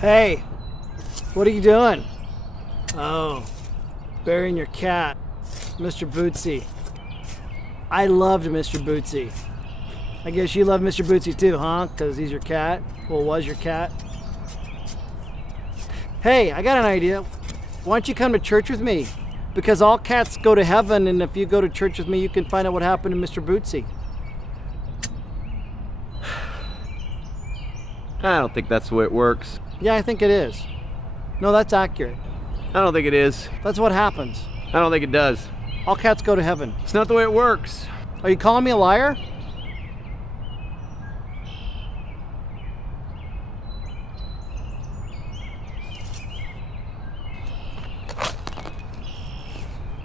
Hey, what are you doing? Oh, burying your cat, Mr. Bootsy. I loved Mr. Bootsy. I guess you love Mr. Bootsy too, huh? Because he's your cat? Well, was your cat? Hey, I got an idea. Why don't you come to church with me? Because all cats go to heaven, and if you go to church with me, you can find out what happened to Mr. Bootsy. I don't think that's the way it works. Yeah, I think it is. No, that's accurate. I don't think it is. That's what happens. I don't think it does. All cats go to heaven. It's not the way it works. Are you calling me a liar?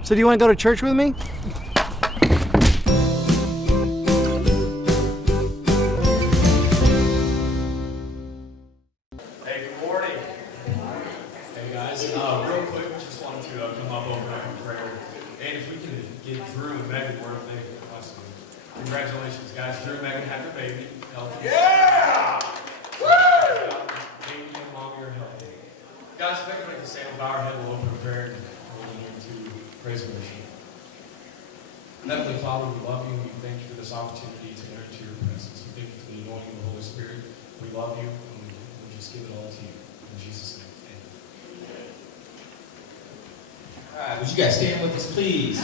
So do you want to go to church with me? Hey, good morning. Hey guys, real quick, just wanted to come up over in prayer. And if we can get Drew and Megan word of thank you. Awesome. Congratulations, guys. Drew and Megan had their baby. Healthy. Yeah! Woo! Baby and mommy are healthy. Guys, if I can make the same, bow our head, we'll open a prayer and we'll get into praise and worship. Heavenly Father, we love you and we thank you for this opportunity to enter into your presence. We thank you for the anointing of the Holy Spirit. We love you and we just give it all to you. In Jesus' name, amen. All right, would you guys stand with us, please?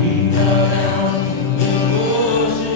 We bow down in the ocean.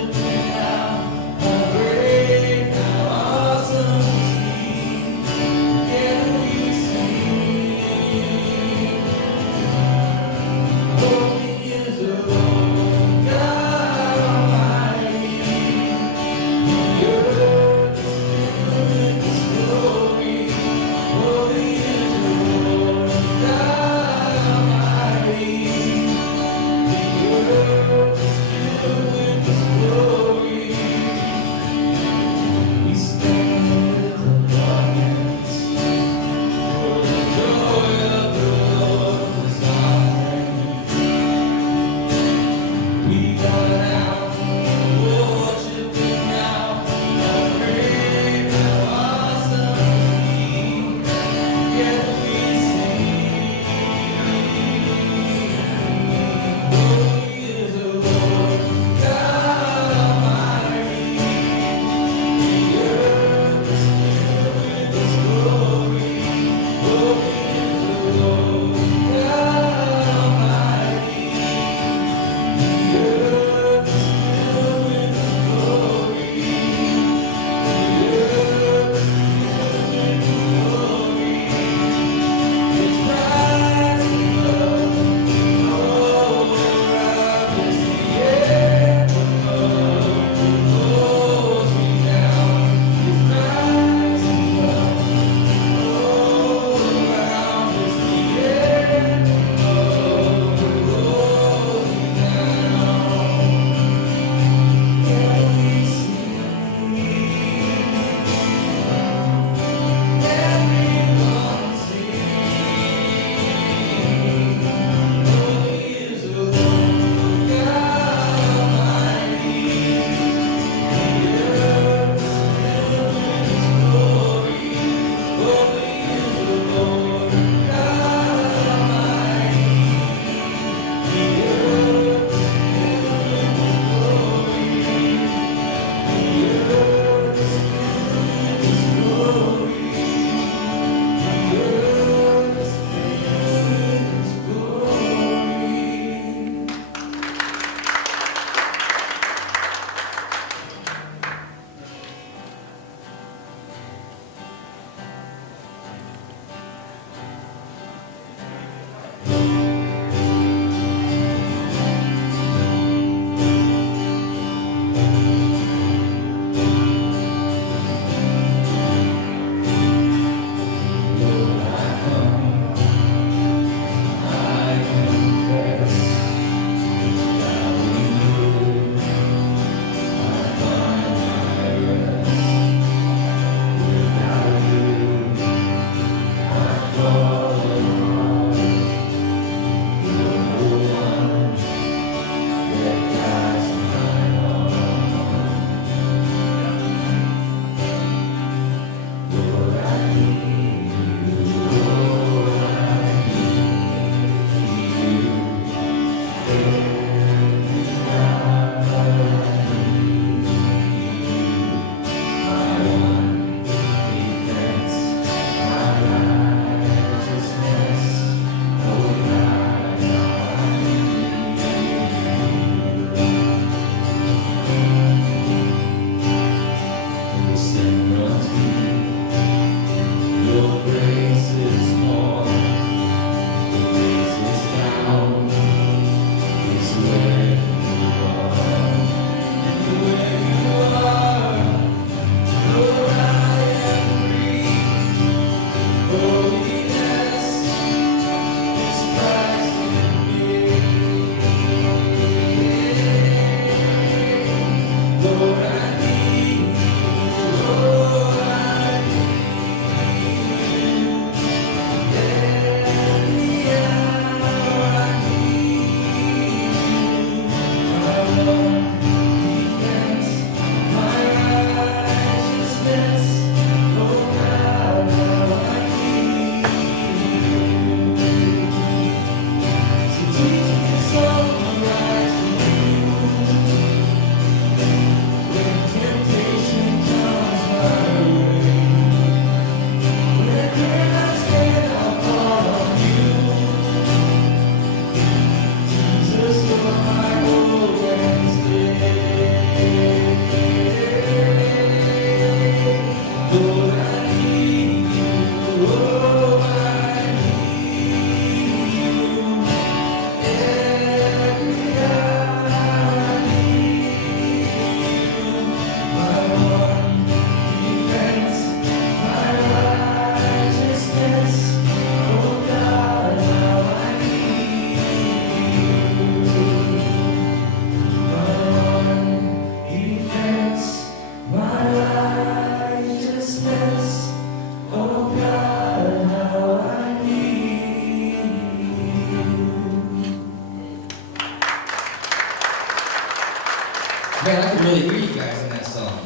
Man, I can really hear you guys in that song.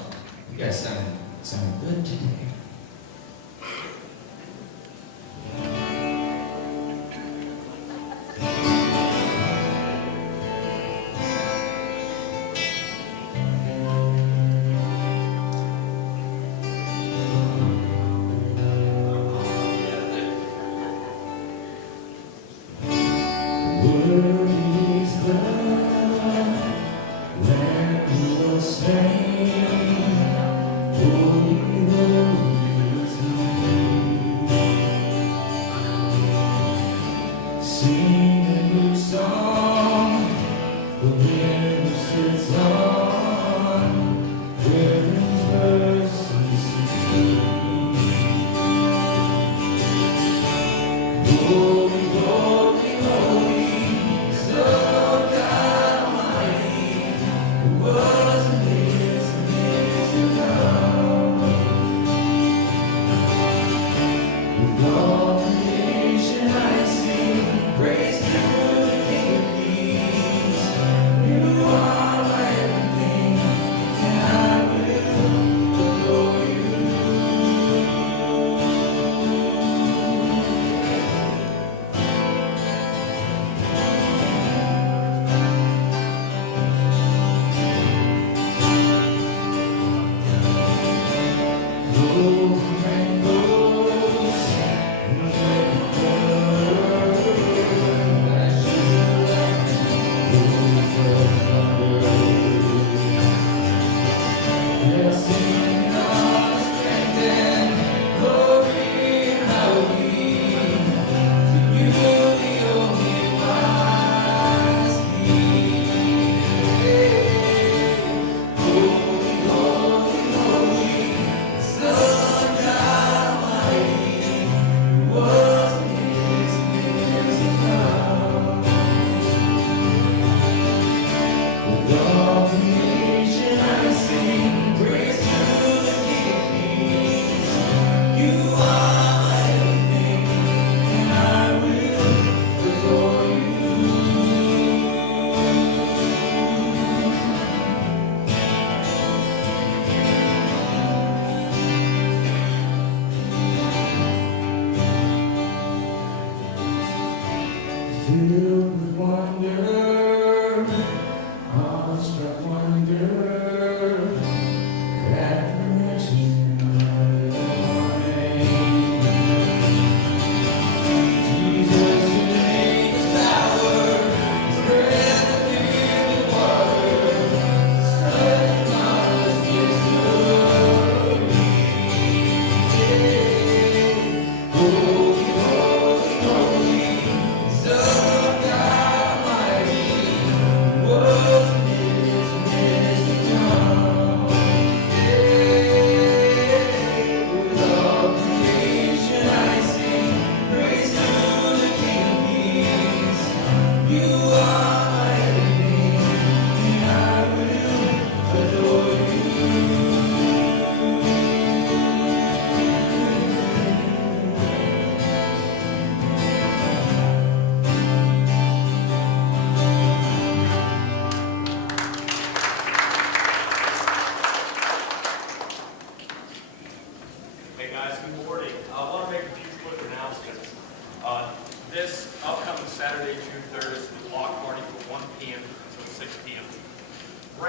You guys sound good today. Holy, holy.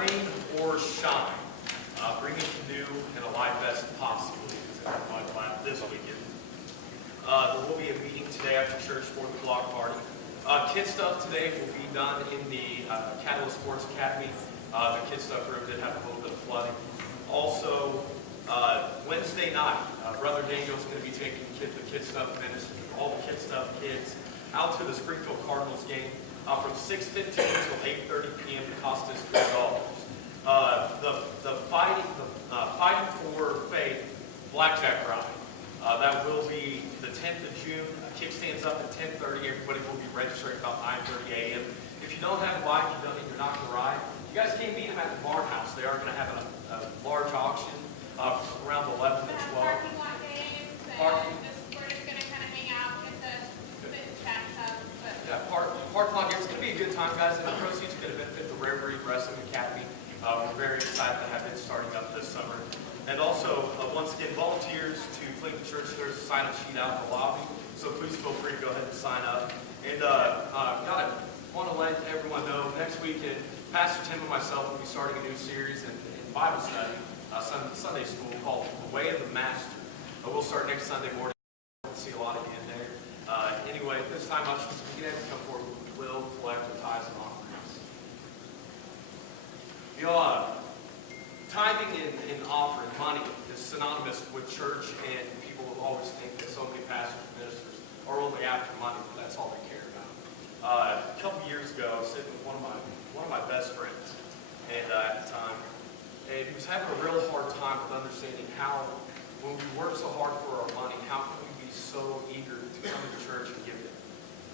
rain or shine, bring a canoe and a life vest possibly to the mud flat this weekend. There will be a meeting today after church for the block party. Kid stuff today will be done in the Catalyst Sports Academy. The kid stuff room did have a little bit of flooding. Also, Wednesday night, Brother Daniel's going to be taking the kid stuff ministry, all the kid stuff kids, out to the Springfield Cardinals game from 6:15 until 8:30 p.m. The cost is $3. The Fighting for Faith Blackjack Ride. That will be the 10th of June. Kickstand's up at 10:30. Everybody will be registering about 9:30 a.m. If you don't have a bike, you're not going to ride, you guys can meet them at the barn house. They are going to have a large auction around 11 to 12. Parking lot games, Parking. we're just going to kind of hang out, get the chat stuff. But Yeah, parking lot games. It's going to be a good time, guys, and the proceeds are going to benefit the Rare Breed Wrestling Academy. We're very excited to have it starting up this summer. And also, once again, volunteers to clean the church. There's a sign-up sheet out in the lobby, so please feel free to go ahead and sign up. And I want to let everyone know, next weekend, Pastor Tim and myself will be starting a new series in Bible study, Sunday school, called The Way of the Master. We'll start next Sunday morning. We'll see a lot of you in there. Anyway, at this time, I'll just begin to come forward with will, collect, and tithes and offerings. You know, tithing and offering money is synonymous with church, and people will always think that so many pastors and ministers are only after money, but that's all they care about. A couple years ago, I was sitting with one of my best friends, and at the time, and he was having a real hard time with understanding how, when we work so hard for our money, how can we be so eager to come to church and give it?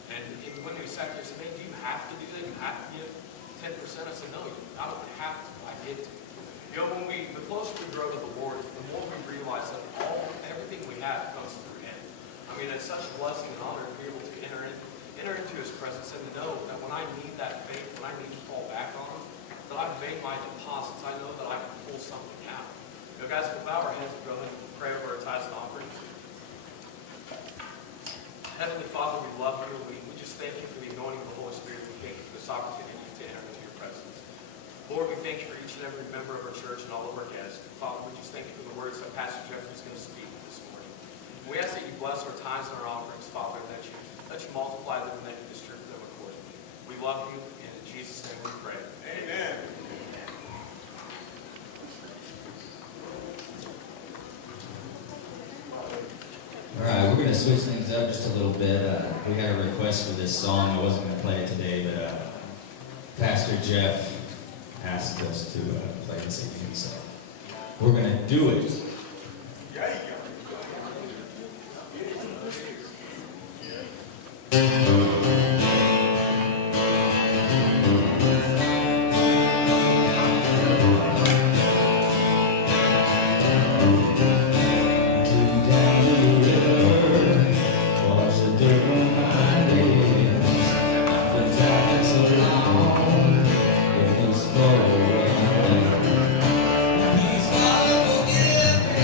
And when he sat there, he said, "Man, do you have to do that? You have to give 10%?" I said, "No, I don't have to. I get to." You know, the closer we grow to the Lord, the more we realize that everything we have comes through Him. I mean, it's such a blessing and honor to be able to enter into His presence and to know that when I need that faith, when I need to fall back on Him, that I've made my deposits. I know that I can pull something out. You know, guys, we'll bow our heads and go ahead and pray over our tithes and offerings. Heavenly Father, we love you. We just thank you for the anointing of the Holy Spirit. We thank you for this opportunity to enter into your presence. Lord, we thank you for each and every member of our church and all of our guests. Father, we just thank you for the words that Pastor Jeffrey is going to speak this morning. And we ask that you bless our tithes and our offerings, Father, and that you multiply them and that you distribute them accordingly. We love you, and in Jesus' name we pray. Amen. All right, we're going to switch things up just a little bit. We had a request for this song. I wasn't going to play it today, but Pastor Jeff asked us to play this evening, so we're going to do it. He's gonna forgive me.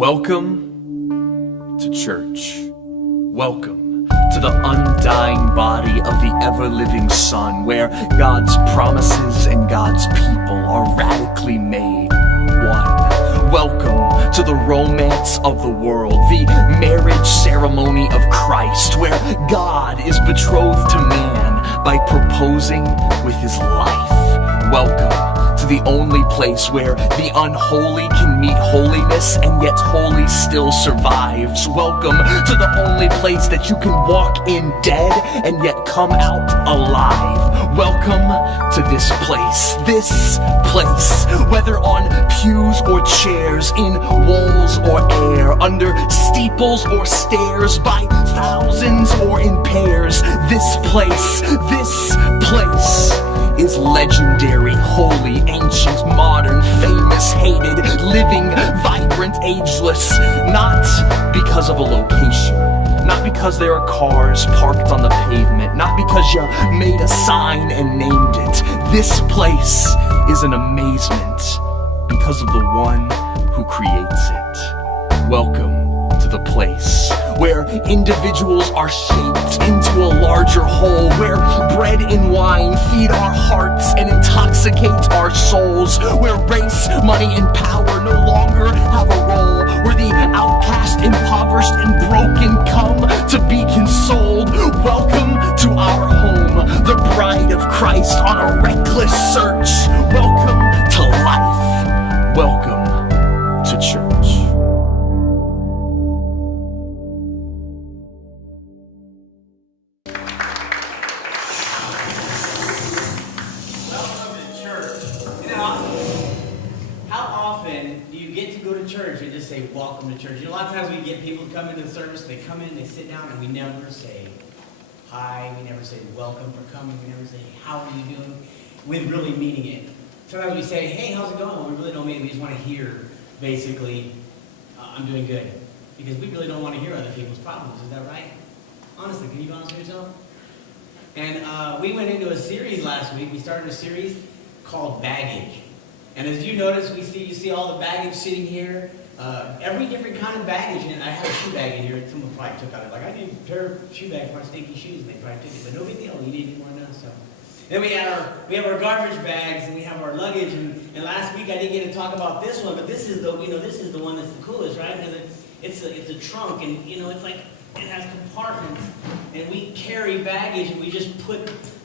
Welcome to church. Welcome to the undying body of the ever-living Son, where God's promises and God's people are radically made one. Welcome to the romance of the world, the marriage ceremony of Christ, where God is betrothed to man by proposing with his life. Welcome to the only place where the unholy can meet holiness and yet holy still survives. Welcome to the only place that you can walk in dead and yet come out alive. Welcome to this place, whether on pews or chairs, in walls or air, under steeples or stairs, by thousands or in pairs. This place is legendary, holy, ancient, modern, famous, hated, living, vibrant, ageless, not because of a location, not because there are cars parked on the pavement, not because you made a sign and named it. This place is an amazement because of the one who creates it. Welcome to the place where individuals are shaped into a larger whole, where bread and wine feed our hearts and intoxicate our souls, where race, money, and power no longer have a role, where the outcast, impoverished, and broken come to be consoled. Welcome to our home, the bride of Christ on a reckless search. Welcome to life. Welcome to church. Church and just say welcome to church. You know, a lot of times we get people to come into the service, they come in, they sit down, and we never say hi, we never say welcome for coming, we never say how are you doing, with really meaning it. Sometimes we say, hey, how's it going? We really don't mean it, we just want to hear, basically, I'm doing good. Because we really don't want to hear other people's problems, is that right? Honestly, can you be honest with yourself? And we went into a series last week, we started a series called Baggage. And as you notice, you see all the baggage sitting here, every different kind of baggage. And I have a shoe bag in here. Someone probably took out it. Like, I need a pair of shoe bags for my stinky shoes. And they probably took it. But no big deal. You need more now. So then we have our garbage bags and we have our luggage. And last week I didn't get to talk about this one, but this is the one that's the coolest, right? Because it's a trunk, and it's like it has compartments, and we carry baggage, and we just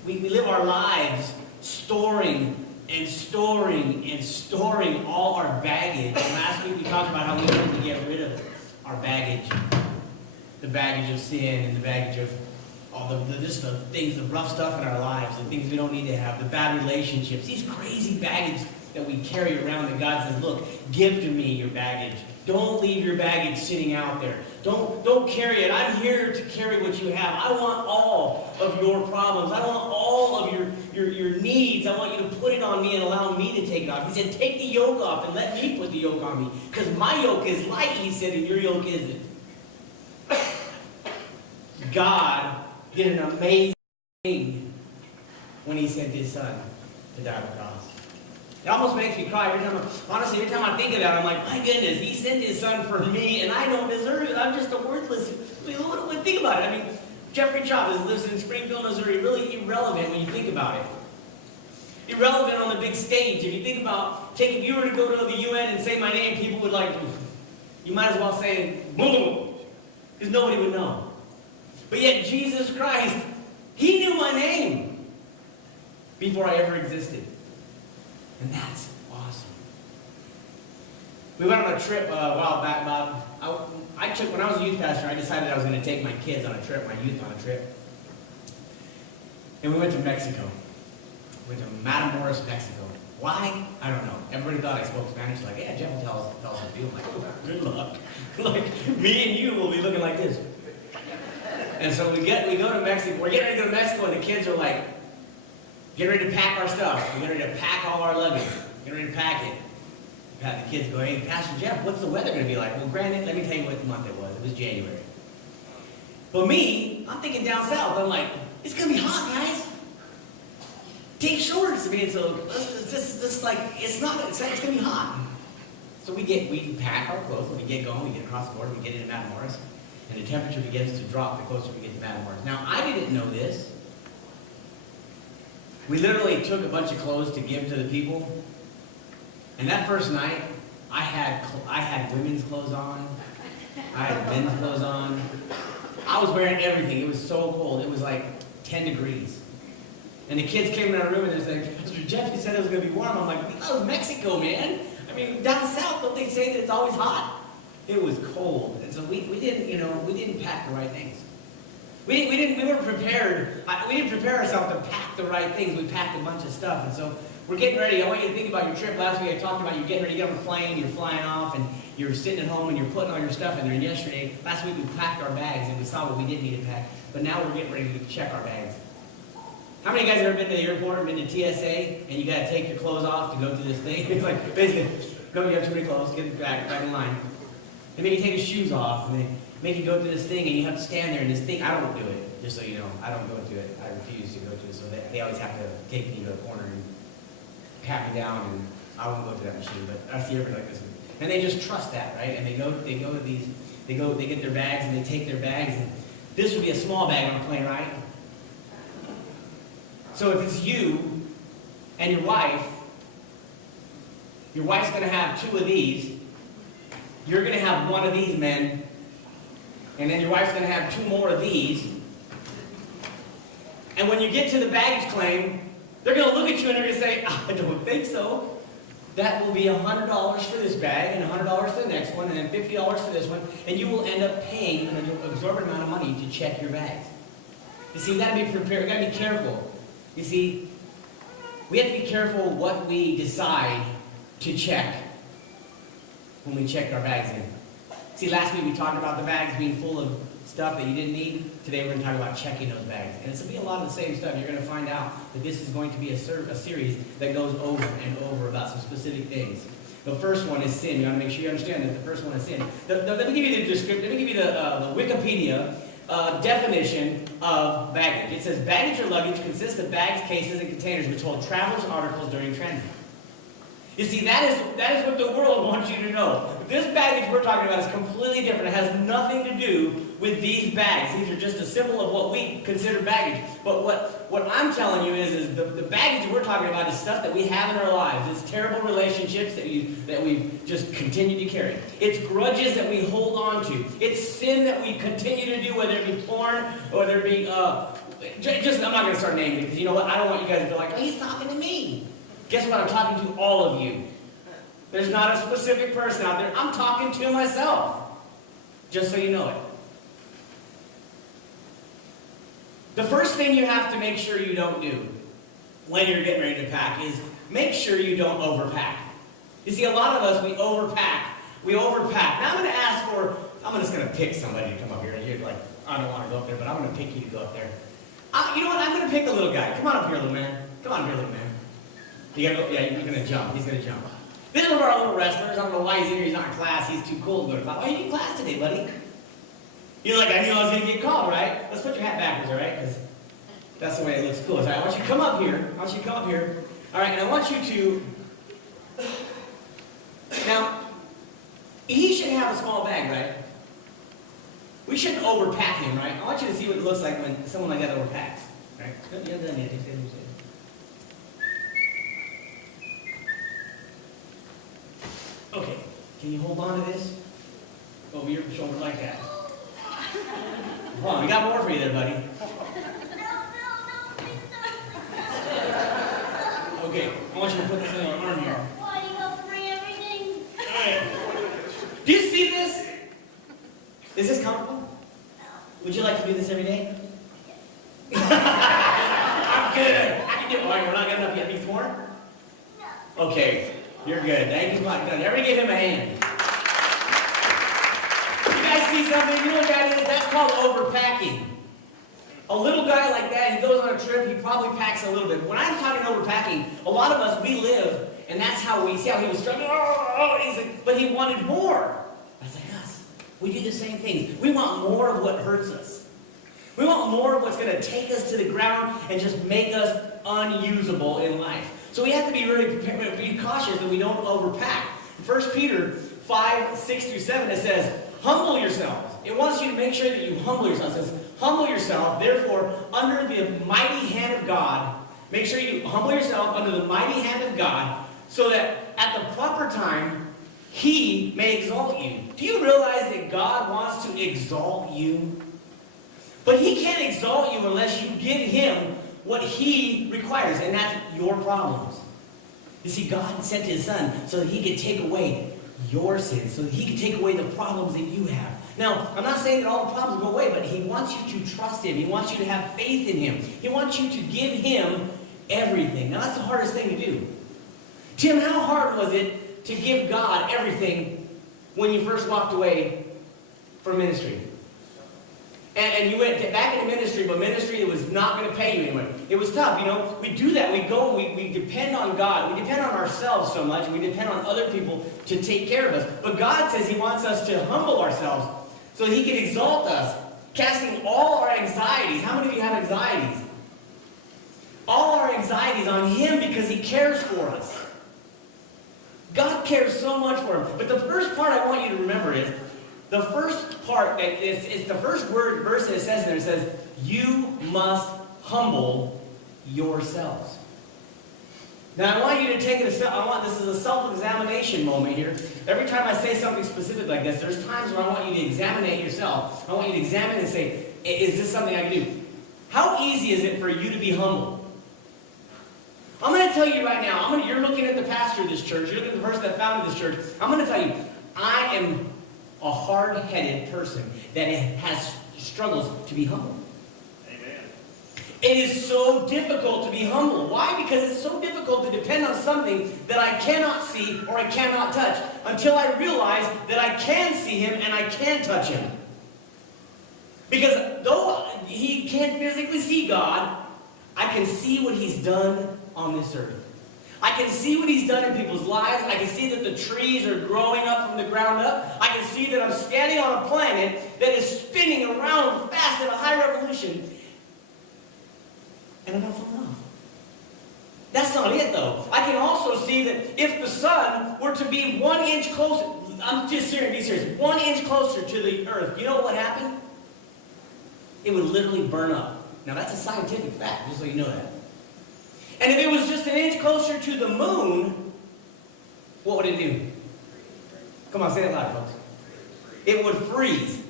we live our lives storing and storing all our baggage. And last week we talked about how we need to get rid of our baggage. The baggage of sin and the baggage of all the things, the rough stuff in our lives, the things we don't need to have, the bad relationships, these crazy baggage that we carry around, that God says, look, give to me your baggage. Don't leave your baggage sitting out there. Don't carry it. I'm here to carry what you have. I want all of your problems. I want all of your needs. I want you to put it on me and allow me to take it off. He said, take the yoke off and let me put the yoke on me. Because my yoke is light, he said, and your yoke isn't. God did an amazing thing when he sent his son to die on the cross. It almost makes me cry honestly, every time I think of that, I'm like, my goodness, he sent his son for me, and I don't deserve it. I'm just a worthless. Think about it. I mean, Jeffrey Chavez lives in Springfield, Missouri. Really irrelevant when you think about it. Irrelevant on the big stage. If you think about, if you were to go to the UN and say my name, people would like, you might as well say, boom, because nobody would know. But yet Jesus Christ, he knew my name before I ever existed. And that's awesome. We went on a trip a while back, Bob. When I was a youth pastor, I decided I was going to take my kids on a trip, my youth on a trip. And we went to Mexico. We went to Matamoros, Mexico. Why? I don't know. Everybody thought I spoke Spanish. Like, yeah, Jeff will tell us what to do. I'm like, oh, good luck. Like, me and you will be looking like this. And so we go to Mexico. We're getting ready to go to Mexico, and the kids are like, getting ready to pack our stuff. We're getting ready to pack all our luggage. Getting ready to pack it. The kids go, hey, Pastor Jeff, what's the weather going to be like? Well, granted, let me tell you what month it was. It was January. But me, I'm thinking down south. I'm like, it's going to be hot, guys. Take shorts. I mean, so it's just like, it's going to be hot. So we pack our clothes, and we get going, we get across the border, we get into Matamoros, and the temperature begins to drop the closer we get to Matamoros. Now, I didn't know this. We literally took a bunch of clothes to give to the people. And that first night, I had women's clothes on. I had men's clothes on. I was wearing everything. It was so cold. It was like 10 degrees. And the kids came in our room and they're like, Pastor Jeff, you said it was going to be warm. I'm like, that was Mexico, man. I mean, down south, don't they say that it's always hot? It was cold. And so we didn't pack the right things. We weren't prepared. We didn't prepare ourselves to pack the right things. We packed a bunch of stuff. And so we're getting ready. I want you to think about your trip. Last week I talked about you getting ready to get on a plane, you're flying off, and you're sitting at home and you're putting all your stuff in there. And last week we packed our bags and we saw what we didn't need to pack. But now we're getting ready to check our bags. How many of you guys have ever been to the airport, been to TSA, and you got to take your clothes off to go through this thing? It's like, basically, no, you have too many clothes, get back in line. They make you take your shoes off, and they make you go through this thing, and you have to stand there in this thing. I don't do it, just so you know. I don't go through it. I refuse to go through it. So they always have to take me to a corner and pat me down, and I won't go through that machine. But I see everybody like this. And they just trust that, right? And they get their bags, and they take their bags, and this would be a small bag on a plane, right? So if it's you and your wife's going to have two of these, you're going to have one of these, men, and then your wife's going to have two more of these. And when you get to the baggage claim, they're going to look at you and they're going to say, I don't think so. That will be $100 for this bag, and $100 for the next one, and then $50 for this one, and you will end up paying an exorbitant amount of money to check your bags. You see, we've got to be prepared. We've got to be careful. You see, we have to be careful what we decide to check when we check our bags in. See, last week we talked about the bags being full of stuff that you didn't need. Today we're going to talk about checking those bags. And it's going to be a lot of the same stuff. You're going to find out that this is going to be a series that goes over and over about some specific things. The first one is sin. You want to make sure you understand that the first one is sin. Let me give you the description. Let me give you the Wikipedia definition of baggage. It says baggage or luggage consists of bags, cases, and containers which hold travelers' articles during transit. You see, that is what the world wants you to know. This baggage we're talking about is completely different. It has nothing to do with these bags. These are just a symbol of what we consider baggage. But what I'm telling you is the baggage we're talking about is stuff that we have in our lives. It's terrible relationships that we've just continued to carry. It's grudges that we hold on to. It's sin that we continue to do, whether it be porn or whether it be I'm not going to start naming it, because you know what? I don't want you guys to feel like, oh, he's talking to me. Guess what? I'm talking to all of you. There's not a specific person out there. I'm talking to myself. Just so you know it. The first thing you have to make sure you don't do when you're getting ready to pack is make sure you don't overpack. You see, a lot of us, we overpack. Now I'm just going to pick somebody to come up here. And you're like, I don't want to go up there, but I'm going to pick you to go up there. You know what? I'm going to pick a little guy. Come on up here, little man. Come on up here, little man. You gotta go, yeah, you're gonna jump. He's gonna jump. This is one of our little wrestlers. I don't know why he's in here. He's not in class. He's too cool to go to class. Why are you in class today, buddy? You're like, I knew I was gonna get called, right? Let's put your hat backwards, all right? Because That's the way it looks cool. So I want you to come up here. I want you to come up here. All right, and I want you to... Now, he should have a small bag, right? We shouldn't overpack him, right? I want you to see what it looks like when someone like that overpacks, right? Okay, can you hold on to this? Over your shoulder like that. Hold on, we got more for you there, buddy. Okay, I want you to put this on your arm here. Why do you have to bring everything? Alright. Do you see this? Is this comfortable? Would you like to do this every day? I'm good. I can do it. All right, we're not good enough yet. Need more? Okay, you're good. Thank you, Mike. Everybody give him a hand. You guys see something? You know what that is? That's called overpacking. A little guy like that, he goes on a trip, he probably packs a little bit. When I'm talking overpacking, a lot of us, we live, and that's how we see how he was struggling. He's like, but he wanted more. That's like us. We do the same things. We want more of what hurts us. We want more of what's going to take us to the ground and just make us unusable in life. So we have to be really prepared, be cautious that we don't overpack. 1 Peter 5, 6 through 7, it says, humble yourselves. It wants you to make sure that you humble yourself. It says, humble yourself, therefore, under the mighty hand of God. Make sure you humble yourself under the mighty hand of God, so that at the proper time, He may exalt you. Do you realize that God wants to exalt you? But He can't exalt you unless you give Him what He requires, and that's your problems. You see, God sent His Son so that He could take away your sins, so that He could take away the problems that you have. Now, I'm not saying that all the problems go away, but He wants you to trust Him. He wants you to have faith in Him. He wants you to give Him everything. Now, that's the hardest thing to do. Tim, how hard was it to give God everything when you first walked away from ministry? And you went back into ministry, but ministry that was not going to pay you anyway. It was tough, you know. We do that. We go, we depend on God. We depend on ourselves so much. We depend on other people to take care of us. But God says He wants us to humble ourselves so that He can exalt us, casting all our anxieties. How many of you have anxieties? All our anxieties on Him because He cares for us. God cares so much for Him. But the first part I want you to remember is, the first part, it's the first verse that it says there. It says, you must humble yourselves. Now I want you to take it, this is a self-examination moment here. Every time I say something specific like this, there's times where I want you to examine yourself. I want you to examine and say, is this something I can do? How easy is it for you to be humble? I'm going to tell you right now, you're looking at the pastor of this church, you're looking at the person that founded this church. I'm going to tell you, I am a hard-headed person that has struggles to be humble. Amen. It is so difficult to be humble. Why? Because it's so difficult to depend on something that I cannot see or I cannot touch until I realize that I can see Him and I can touch Him. Because though He can't physically see God, I can see what He's done on this earth. I can see what He's done in people's lives. I can see that the trees are growing up from the ground up. I can see that I'm standing on a planet that is spinning around fast at a high revolution. And I'm not falling off. That's not it, though. I can also see that if the sun were to be 1 inch closer, I'm just serious, be serious, 1 inch closer to the earth, you know what would happen? It would literally burn up. Now, that's a scientific fact, just so you know that. And if it was just 1 inch closer to the moon, what would it do? Come on, say it loud, folks. It would freeze.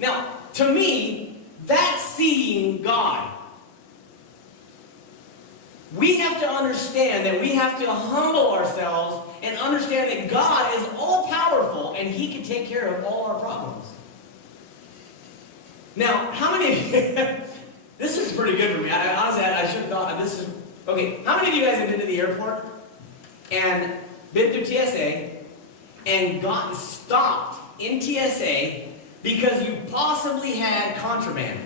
Now, to me, that's seeing God. We have to understand that we have to humble ourselves and understand that God is all-powerful and He can take care of all our problems. Now, how many of you... This is pretty good for me. Honestly, I should have thought this is... Okay, how many of you guys have been to the airport and been through TSA and gotten stopped in TSA because you possibly had contraband?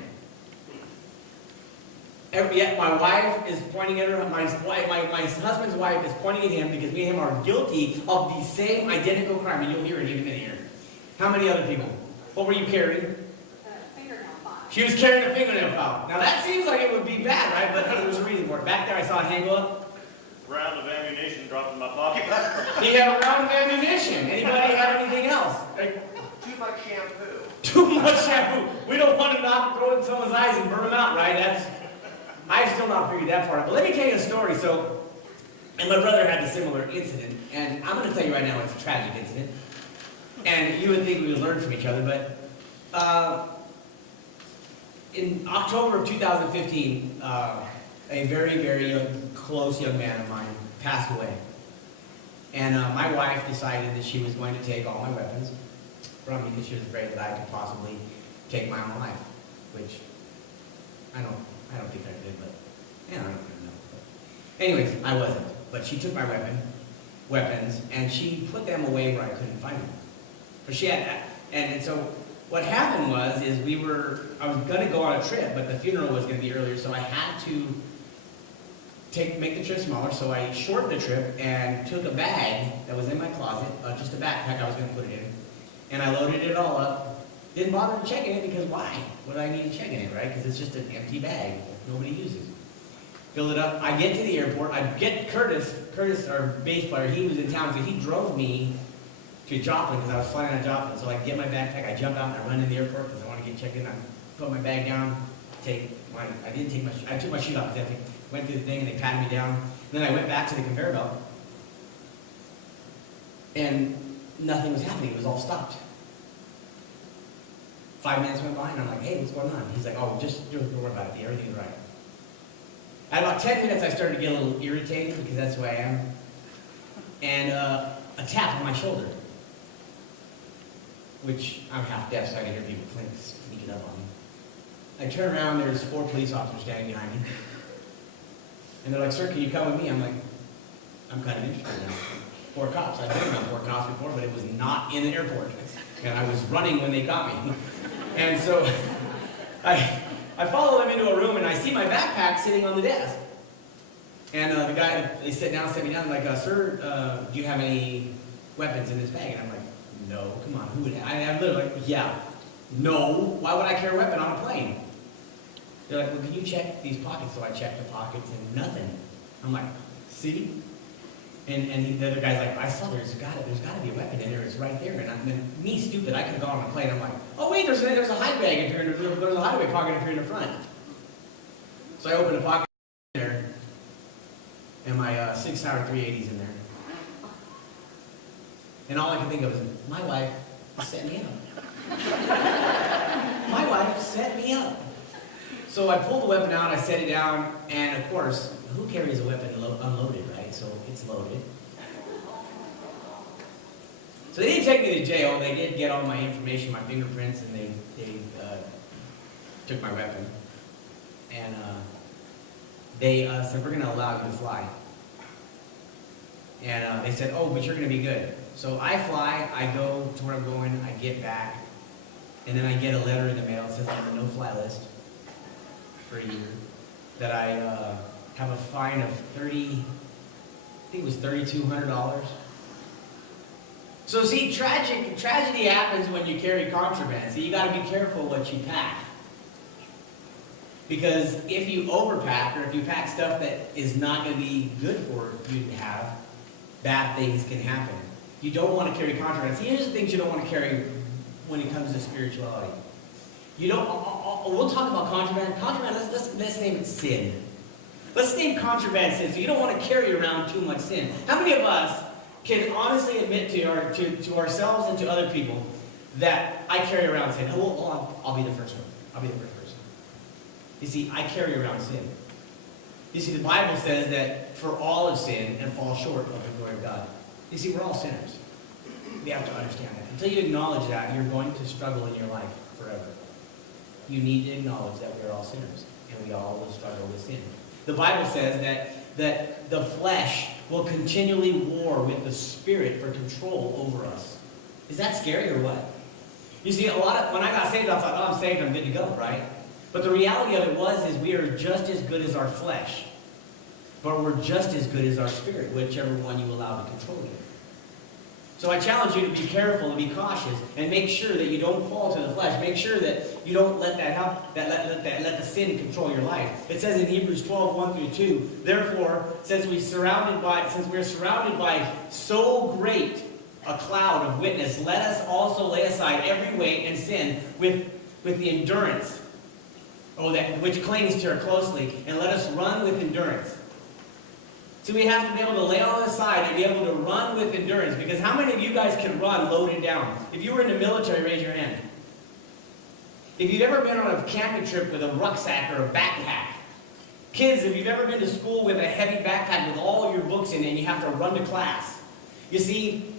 My wife is pointing at her, my husband's wife is pointing at him because me and him are guilty of the same identical crime. And you'll hear it in a minute here. How many other people? What were you carrying? Fingernail She was carrying a fingernail file. Now that seems like it would be bad, right? But hey, there was a reason for it. Back there I saw a hand go up. Round of ammunition dropped in my pocket. He had a round of ammunition. Anybody have anything else? Too much shampoo. Too much shampoo. We don't want to not throw it in someone's eyes and burn them out, right? I've still not figured that part out. But let me tell you a story. And my brother had a similar incident. And I'm going to tell you right now, it's a tragic incident. And you would think we would learn from each other, but in October of 2015, a very, very close young man of mine passed away. And my wife decided that she was going to take all my weapons from me because she was afraid that I could possibly take my own life, which I don't think I did, but I don't even know. But anyways, I wasn't. But she took my weapons, and she put them away where I couldn't find them. But she had, and so what happened was, I was going to go on a trip, but the funeral was going to be earlier, so I had to make the trip smaller, so I shortened the trip and took a bag that was in my closet, just a backpack I was going to put it in, and I loaded it all up. Didn't bother checking it because why? What do I need to check in it, right? Because it's just an empty bag that nobody uses. Fill it up. I get to the airport. I get Curtis, our bass player, he was in town, so he drove me to Joplin because I was flying out of Joplin. So I get my backpack, I jump out and I run in the airport because I want to get checked in. I put my bag down, I took my shoes off because I went through the thing and they patted me down. And then I went back to the conveyor belt and nothing was happening. It was all stopped. 5 minutes went by and I'm like, hey, what's going on? He's like, oh, just don't worry about it. Everything's right. At about 10 minutes, I started to get a little irritated because that's who I am. And a tap on my shoulder, which I'm half deaf, so I can hear people sneaking up on me. I turn around, there's 4 police officers standing behind me. And they're like, sir, can you come with me? I'm like, I'm kind of interested now. 4 cops. I've been around 4 cops before, but it was not in the airport. And I was running when they caught me. And so I follow them into a room and I see my backpack sitting on the desk. And the guy, they sit me down, like, sir, do you have any weapons in this bag? And I'm like, no, come on, who would I'm literally like, yeah, no, why would I carry a weapon on a plane? They're like, well, can you check these pockets? So I checked the pockets and nothing. I'm like, see? And the other guy's like, I saw there's got to be a weapon in there. It's right there. And then me, stupid, I could have gone on a plane. I'm like, oh wait, there's a hide bag up here. There's a hideaway pocket up here in the front. So I opened a pocket in there, and my 6 Sauer 380's in there. And all I could think of is, my wife set me up. My wife set me up. So I pulled the weapon out, I set it down, and of course, who carries a weapon unloaded, right? So it's loaded. So they didn't take me to jail. They did get all my information, my fingerprints, and they took my weapon. And they said, we're going to allow you to fly. And they said, oh, but you're going to be good. So I fly, I go to where I'm going, I get back, and then I get a letter in the mail that says I'm on the no-fly list for a year, that I have a fine of I think it was $3,200. So see, tragedy happens when you carry contraband. See, you got to be careful what you pack. Because if you overpack, or if you pack stuff that is not going to be good for you to have, bad things can happen. You don't want to carry contraband. See, here's the things you don't want to carry when it comes to spirituality. You don't. We'll talk about contraband. Contraband. Let's name it sin. Let's name contraband sin. So you don't want to carry around too much sin. How many of us can honestly admit to ourselves and to other people that I carry around sin? Oh, well, I'll be the first one. I'll be the first person. You see, I carry around sin. You see, the Bible says that for all have sinned and fall short of the glory of God. You see, we're all sinners. We have to understand that. Until you acknowledge that, you're going to struggle in your life forever. You need to acknowledge that we're all sinners, and we all will struggle with sin. The Bible says that the flesh will continually war with the spirit for control over us. Is that scary or what? You see, when I got saved, I thought, oh, I'm saved, I'm good to go, right? But the reality of it is we are just as good as our flesh. But we're just as good as our spirit, whichever one you allow to control you. So I challenge you to be careful and be cautious and make sure that you don't fall to the flesh. Make sure that you don't let let the sin control your life. It says in Hebrews 12, 1 through 2, therefore, since we're surrounded by so great a cloud of witness, let us also lay aside every weight and sin with the endurance, which clings to her closely, and let us run with endurance. So we have to be able to lay all this aside and be able to run with endurance. Because how many of you guys can run loaded down? If you were in the military, raise your hand. If you've ever been on a camping trip with a rucksack or a backpack. Kids, if you've ever been to school with a heavy backpack with all of your books in it and you have to run to class. You see,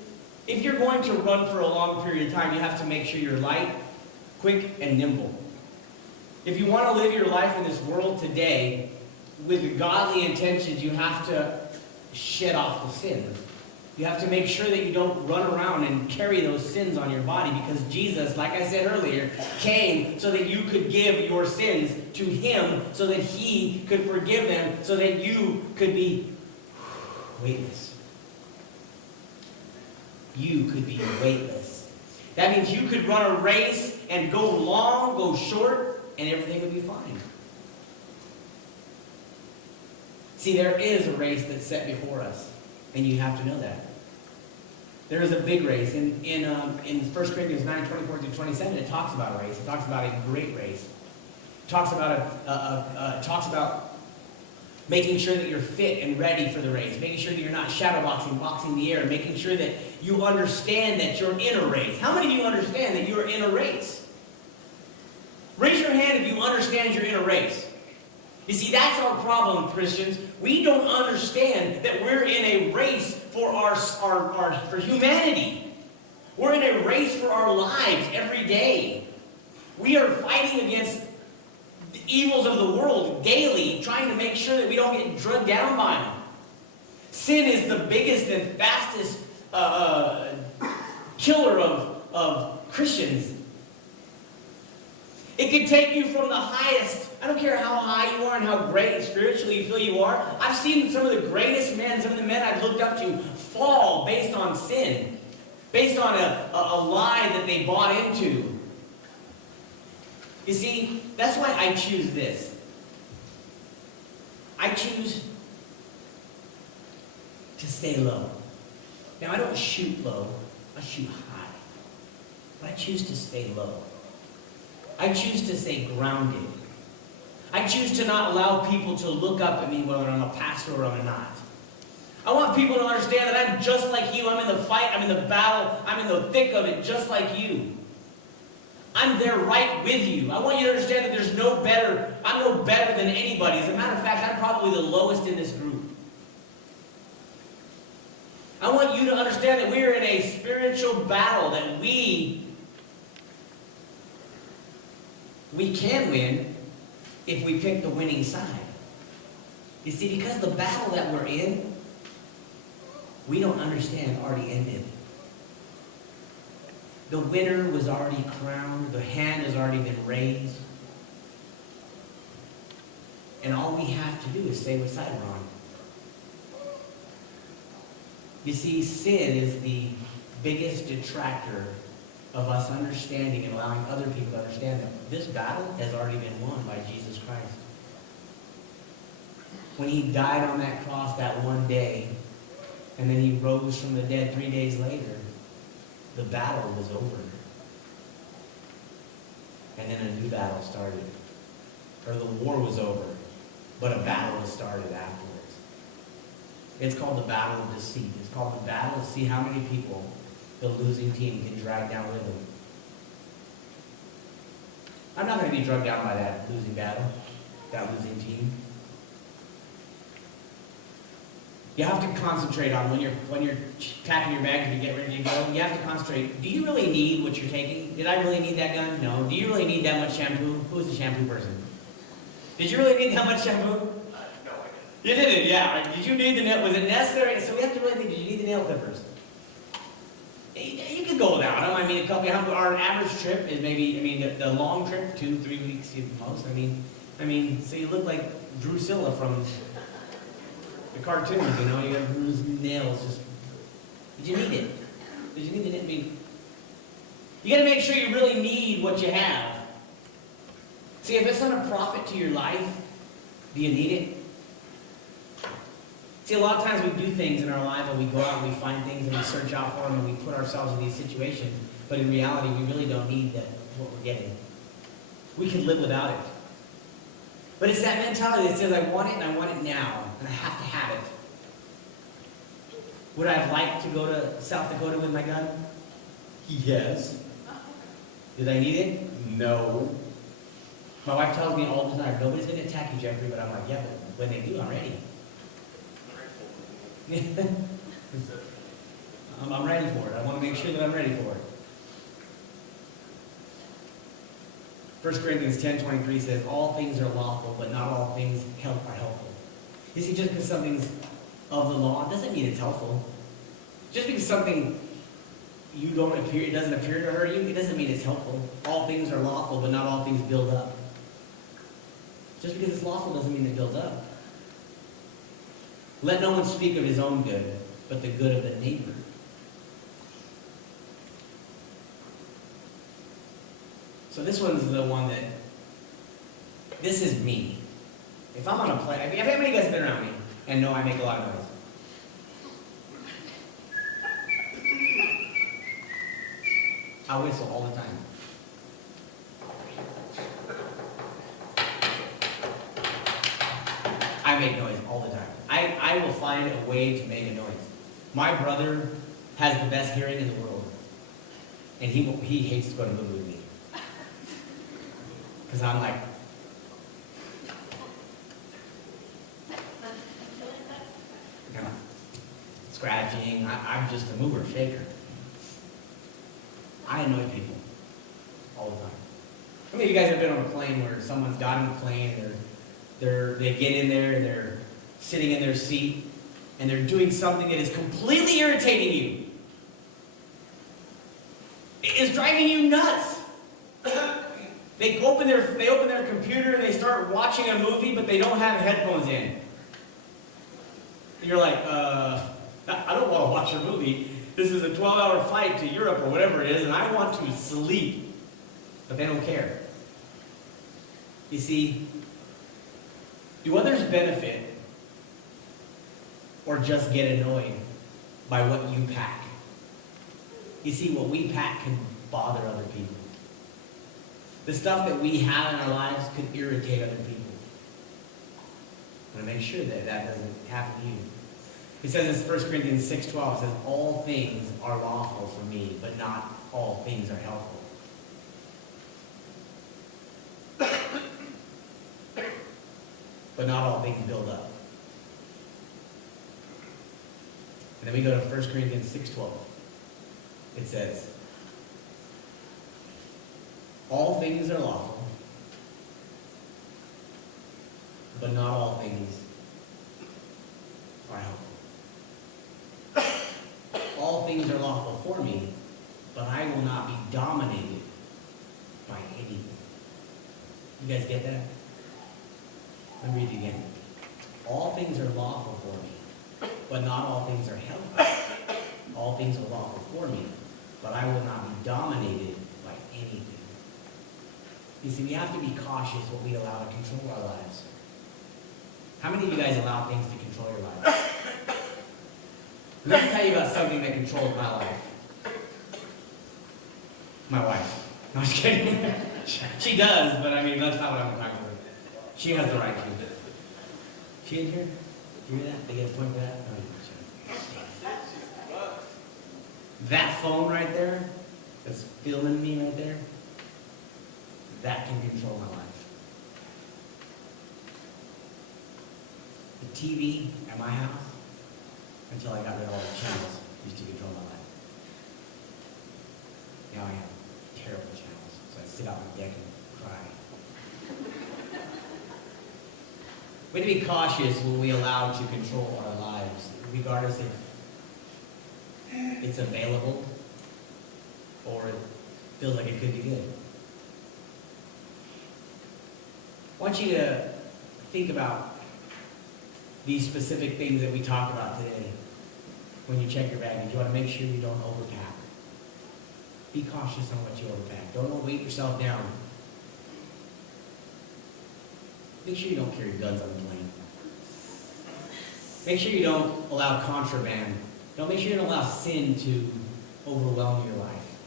if you're going to run for a long period of time, you have to make sure you're light, quick, and nimble. If you want to live your life in this world today, with godly intentions, you have to shed off the sins. You have to make sure that you don't run around and carry those sins on your body, because Jesus, like I said earlier, came so that you could give your sins to him, so that he could forgive them, so that you could be weightless. You could be weightless. That means you could run a race and go long, go short, and everything would be fine. See, there is a race that's set before us, and you have to know that. There is a big race. In 1 Corinthians 9, 24 through 27, it talks about a race. It talks about a great race. It talks about making sure that you're fit and ready for the race, making sure that you're not boxing the air, making sure that you understand that you're in a race. How many of you understand that you're in a race? Raise your hand if you understand you're in a race. You see, that's our problem, Christians. We don't understand that we're in a race for for humanity. We're in a race for our lives every day. We are fighting against the evils of the world daily, trying to make sure that we don't get drugged down by them. Sin is the biggest and fastest killer of Christians. It can take you from the highest. I don't care how high you are and how great spiritually you feel you are. I've seen some of the greatest men, some of the men I've looked up to, fall based on sin. Based on a lie that they bought into. You see, that's why I choose this. I choose to stay low. Now, I don't shoot low. I shoot high. But I choose to stay low. I choose to stay grounded. I choose to not allow people to look up at me whether I'm a pastor or I'm not. I want people to understand that I'm just like you. I'm in the fight. I'm in the battle. I'm in the thick of it just like you. I'm there right with you. I want you to understand that I'm no better than anybody. As a matter of fact, I'm probably the lowest in this group. I want you to understand that we are in a spiritual battle, that we can win if we pick the winning side. You see, because the battle that we're in, we don't understand, already ended. The winner was already crowned. The hand has already been raised. And all we have to do is stay beside Ron. You see, sin is the biggest detractor of us understanding and allowing other people to understand that this battle has already been won by Jesus Christ. When he died on that cross that one day, and then he rose from the dead 3 days later, the battle was over. And then a new battle started. Or the war was over, but a battle was started afterwards. It's called the battle of deceit. It's called the battle to see how many people the losing team can drag down with them. I'm not going to be dragged down by that losing battle, that losing team. You have to concentrate on when you're packing your bags and you get ready to go. You have to concentrate. Do you really need what you're taking? Did I really need that gun? No. Do you really need that much shampoo? Who's the shampoo person? Did you really need that much shampoo? No, I didn't. You didn't, yeah. Did you need the nail? Was it necessary? So we have to really think, did you need the nail clippers? You could go without them. I mean, our average trip is maybe, the long trip, 2-3 weeks at the most. I mean, so you look like Drusilla from the cartoons, you got bruised nails. Did you need it? Did you need the mean? You got to make sure you really need what you have. See, if it's not a profit to your life, do you need it? See, a lot of times we do things in our life and we go out and we find things and we search out for them and we put ourselves in these situations, but in reality, we really don't need what we're getting. We can live without it. But it's that mentality that says, I want it and I want it now, and I have to have it. Would I have liked to go to South Dakota with my gun? Yes. Did I need it? No. My wife tells me all the time, nobody's going to attack you, Jeffrey, but I'm like, yeah, but when they do, I'm ready. I'm ready for it. I want to make sure that I'm ready for it. 1 Corinthians 10:23 says, all things are lawful, but not all things are helpful. You see, just because something's of the law doesn't mean it's helpful. Just because something it doesn't appear to hurt you, it doesn't mean it's helpful. All things are lawful, but not all things build up. Just because it's lawful doesn't mean it builds up. Let no one speak of his own good, but the good of the neighbor. So this one's the one that, this is me. If I'm on a plane, how many of you guys have been around me and know I make a lot of noise? I whistle all the time. I make noise all the time. I will find a way to make a noise. My brother has the best hearing in the world. And he hates to go to the movie with me. Because I'm like, kind of scratching. I'm just a mover, shaker. I annoy people all the time. How many of you guys have been on a plane where someone's got on the plane and they get in there and they're sitting in their seat and they're doing something that is completely irritating you? It is driving you nuts. They open their computer and they start watching a movie, but they don't have headphones in. And you're like, I don't want to watch a movie. This is a 12-hour flight to Europe or whatever it is, and I want to sleep. But they don't care. You see, do others benefit or just get annoyed by what you pack? You see, what we pack can bother other people. The stuff that we have in our lives could irritate other people. I want to make sure that that doesn't happen to you. He says in 1 Corinthians 6:12, it says, all things are lawful for me, but not all things are helpful. But not all things build up. And then we go to 1 Corinthians 6:12. It says, all things are lawful, but not all things are helpful. All things are lawful for me, but I will not be dominated by anything. You guys get that? Let me read it again. All things are lawful for me, but not all things are helpful. All things are lawful for me, but I will not be dominated by anything. You see, we have to be cautious what we allow to control our lives. How many of you guys allow things to control your lives? Let me tell you about something that controls my life. My wife. No, I'm just kidding. She does, but I mean, that's not what I'm talking about. She has the right to. She in here? You hear that? They get a point for that? No, that phone right there, that's filming me right there, that can control my life. The TV at my house, until I got rid of all the channels, used to control my life. Now I have terrible channels, so I sit out on the deck and cry. We have to be cautious when we allow to control our lives, regardless if it's available or it feels like it could be good. I want you to think about these specific things that we talked about today when you check your baggage. You want to make sure you don't overpack. Be cautious on what you overpack. Don't weight yourself down. Make sure you don't carry guns on the plane. Make sure you don't allow contraband. Don't make sure you don't allow sin to overwhelm your life.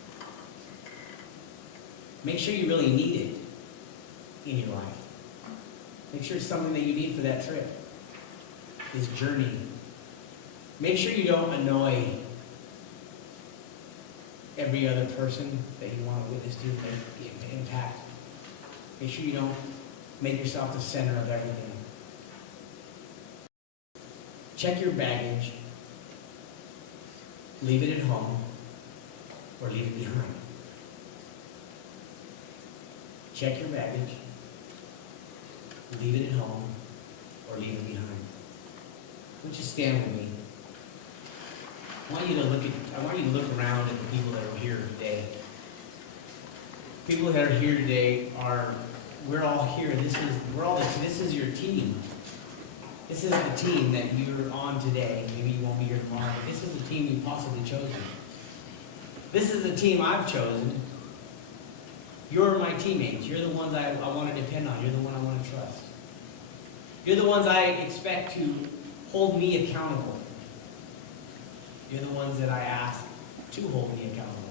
Make sure you really need it in your life. Make sure it's something that you need for that trip, this journey. Make sure you don't annoy every other person that you want to witness to, impact. Make sure you don't make yourself the center of everything. Check your baggage. Leave it at home or leave it behind. Check your baggage. Leave it at home or leave it behind. Would you stand with me? I want you to look around at the people that are here today. People that are here today we're all here. This is your team. This is the team that you're on today. Maybe you won't be here tomorrow, but this is the team you've possibly chosen. This is the team I've chosen. You're my teammates. You're the ones I want to depend on. You're the one I want to trust. You're the ones I expect to hold me accountable. You're the ones that I ask to hold me accountable.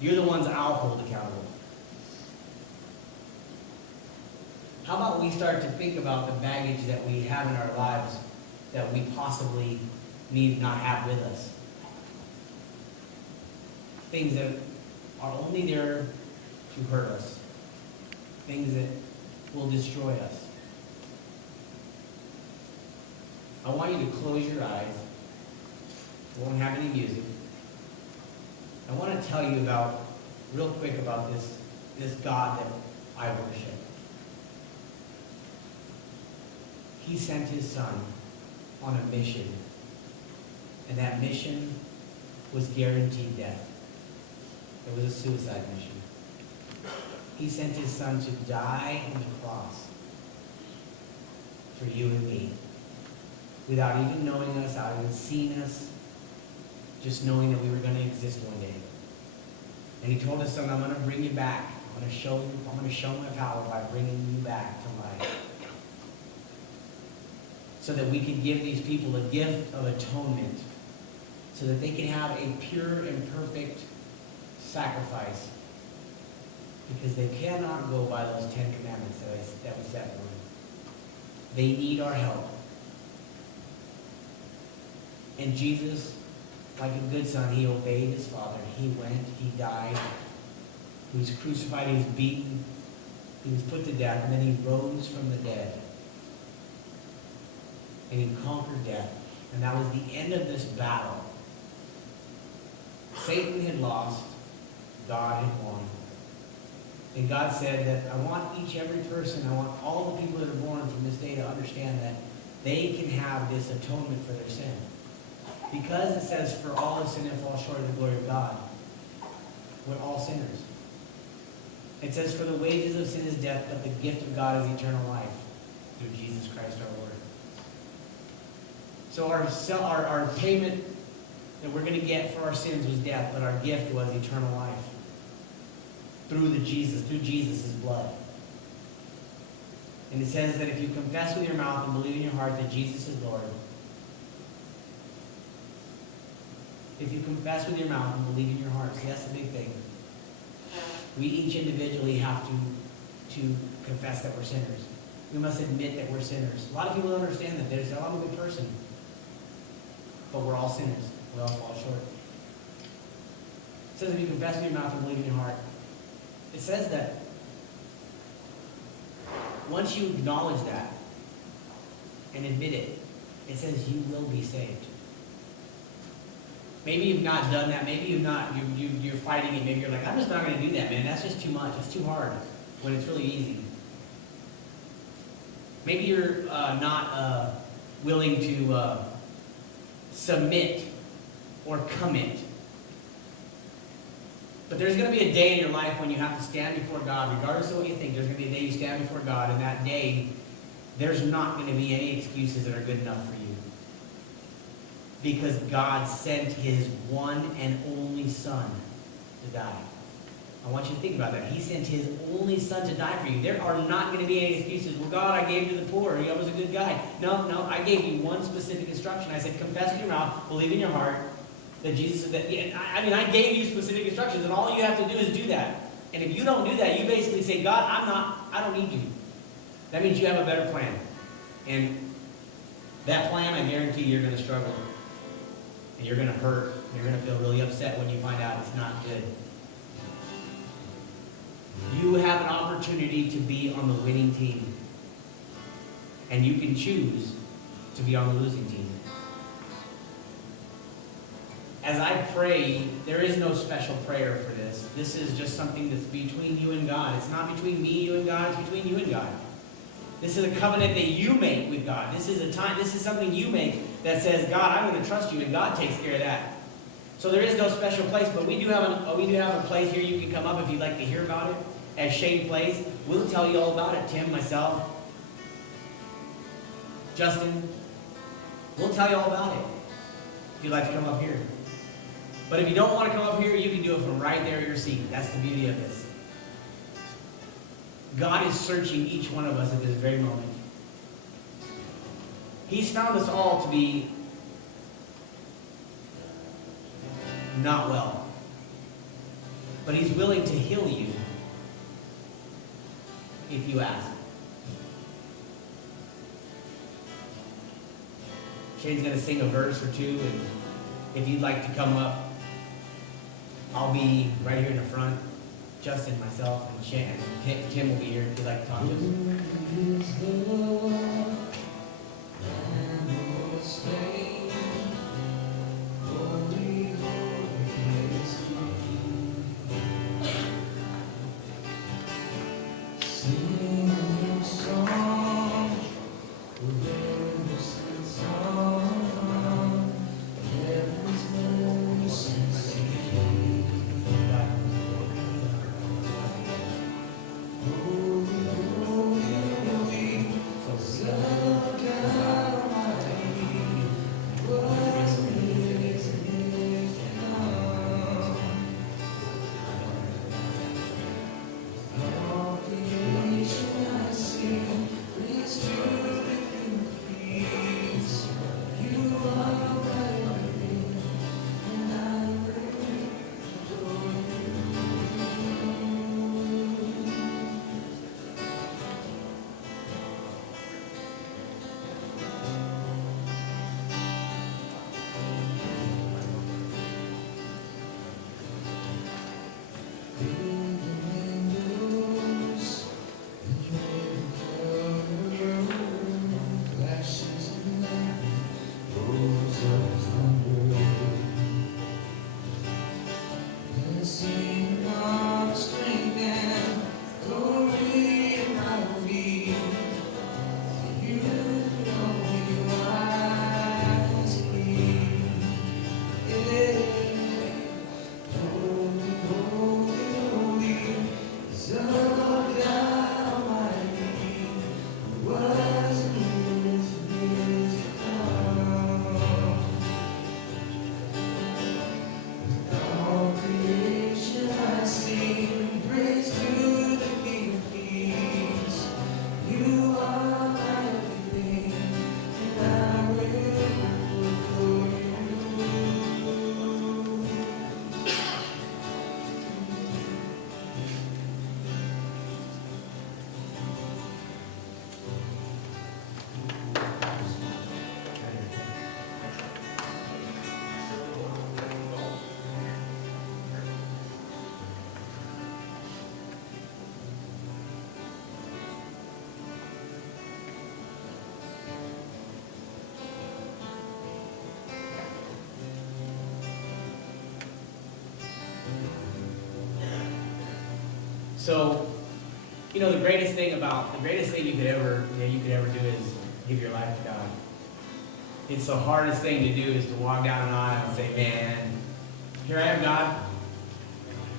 You're the ones I'll hold accountable. How about we start to think about the baggage that we have in our lives that we possibly need not have with us? Things that are only there to hurt us. Things that will destroy us. I want you to close your eyes. I won't have any music. I want to tell you real quick about this God that I worship. He sent his son on a mission. And that mission was guaranteed death. It was a suicide mission. He sent his son to die on the cross for you and me. Without even knowing us, without even seeing us, just knowing that we were going to exist one day. And he told his son, I'm going to bring you back. I'm going to show my power by bringing you back to life. So that we can give these people a gift of atonement. So that they can have a pure and perfect sacrifice. Because they cannot go by those 10 commandments that we set for them. They need our help. And Jesus, like a good son, he obeyed his Father. He went, he died, he was crucified, he was beaten, he was put to death, and then he rose from the dead. And he conquered death. And that was the end of this battle. Satan had lost, God had won. And God said that I want every person, I want all the people that are born from this day to understand that they can have this atonement for their sin. Because it says, for all have sinned and fall short of the glory of God. We're all sinners. It says, for the wages of sin is death, but the gift of God is eternal life through Jesus Christ our Lord. So our payment that we're going to get for our sins was death, but our gift was eternal life. Through Jesus' blood. And it says that if you confess with your mouth and believe in your heart that Jesus is Lord, if you confess with your mouth and believe in your heart, see, that's the big thing. We each individually have to confess that we're sinners. We must admit that we're sinners. A lot of people don't understand that. There's I'm a good person. But we're all sinners. We all fall short. It says if you confess with your mouth and believe in your heart, it says that once you acknowledge that and admit it, it says you will be saved. Maybe you've not done that. Maybe you're fighting it. Maybe you're like, I'm just not going to do that, man. That's just too much. It's too hard when it's really easy. Maybe you're not willing to submit or commit. But there's going to be a day in your life when you have to stand before God, regardless of what you think. There's going to be a day you stand before God, and that day, there's not going to be any excuses that are good enough for you. because God sent his one and only Son to die. I want you to think about that. He sent his only Son to die for you. There are not going to be any excuses. Well, God, I gave to the poor. I was a good guy. No, I gave you one specific instruction. I said, confess with your mouth, believe in your heart that Jesus, I gave you specific instructions, and all you have to do is do that. And if you don't do that, you basically say, God, I don't need you. That means you have a better plan. And that plan, I guarantee you're going to struggle. And you're going to hurt. You're going to feel really upset when you find out it's not good. You have an opportunity to be on the winning team. And you can choose to be on the losing team. As I pray, there is no special prayer for this. This is just something that's between you and God. It's not between me, you, and God. It's between you and God. This is a covenant that you make with God. This is something you make that says, God, I'm going to trust you, and God takes care of that. So there is no special place, but we do have a place here you can come up if you'd like to hear about it. As Shane plays, we'll tell you all about it. Tim, myself, Justin, we'll tell you all about it if you'd like to come up here. But if you don't want to come up here, you can do it from right there in your seat. That's the beauty of this. God is searching each one of us at this very moment. He's found us all to be not well. But he's willing to heal you if you ask. Shane's going to sing a verse or two, and if you'd like to come up, I'll be right here in the front. Justin, myself, and Shane, and Tim will be here if you'd like to talk to So, the greatest thing you could ever do is give your life to God. It's the hardest thing to do is to walk down an aisle and say, man, here I am, God.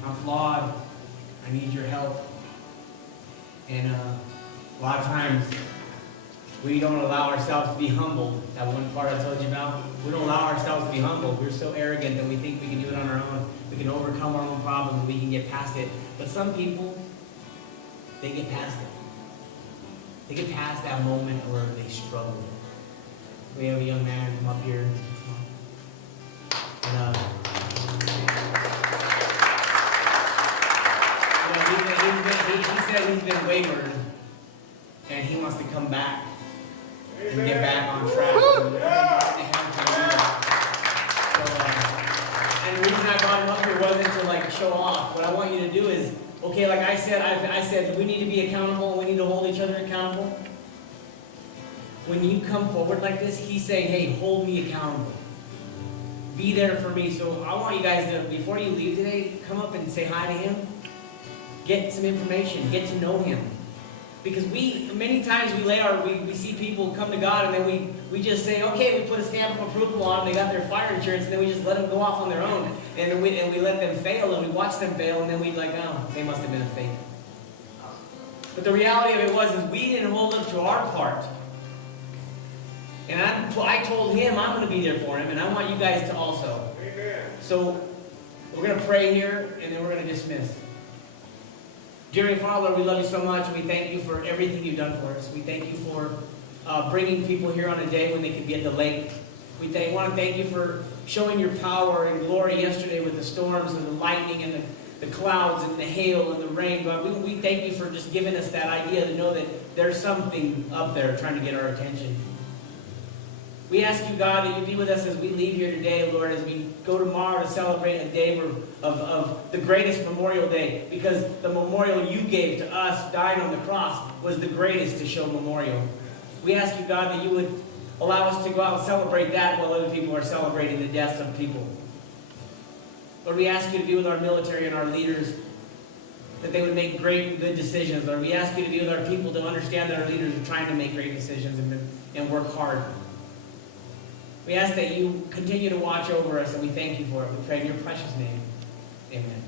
I'm flawed. I need your help. And a lot of times We don't allow ourselves to be humbled. That one part I told you about. We don't allow ourselves to be humbled. We're so arrogant that we think we can do it on our own. We can overcome our own problems. We can get past it. But some people, they get past it. They get past that moment where they struggle. We have a young man come up here. And, he said he's been wayward, and he wants to come back and get back on track. And the reason I brought him up here wasn't to like show off. What I want you to do is, okay, like I said we need to be accountable. We need to hold each other accountable. When you come forward like this, he's saying, hey, hold me accountable. Be there for me. So I want you guys to, before you leave today, come up and say hi to him. Get some information. Get to know him. Because many times we see people come to God and then we just say, okay, we put a stamp of approval on them, they got their fire insurance, and then we just let them go off on their own. And then we let them fail, and we watch them fail, and then we like, oh, they must have been a fake. But the reality of it is we didn't hold up to our part. And I told him I'm going to be there for him, and I want you guys to also. Amen. So we're going to pray here, and then we're going to dismiss. Dear Father, we love you so much. We thank you for everything you've done for us. We thank you for bringing people here on a day when they could be at the lake. We want to thank you for showing your power and glory yesterday with the storms and the lightning and the clouds and the hail and the rain. God, we thank you for just giving us that idea to know that there's something up there trying to get our attention. We ask you, God, that you be with us as we leave here today, Lord, as we go tomorrow to celebrate a day of the greatest Memorial Day, because the memorial you gave to us, dying on the cross, was the greatest to show memorial. We ask you, God, that you would allow us to go out and celebrate that while other people are celebrating the deaths of people. Lord, we ask you to be with our military and our leaders, that they would make great, good decisions. Lord, we ask you to be with our people to understand that our leaders are trying to make great decisions and work hard. We ask that you continue to watch over us, and we thank you for it. We pray in your precious name. Amen.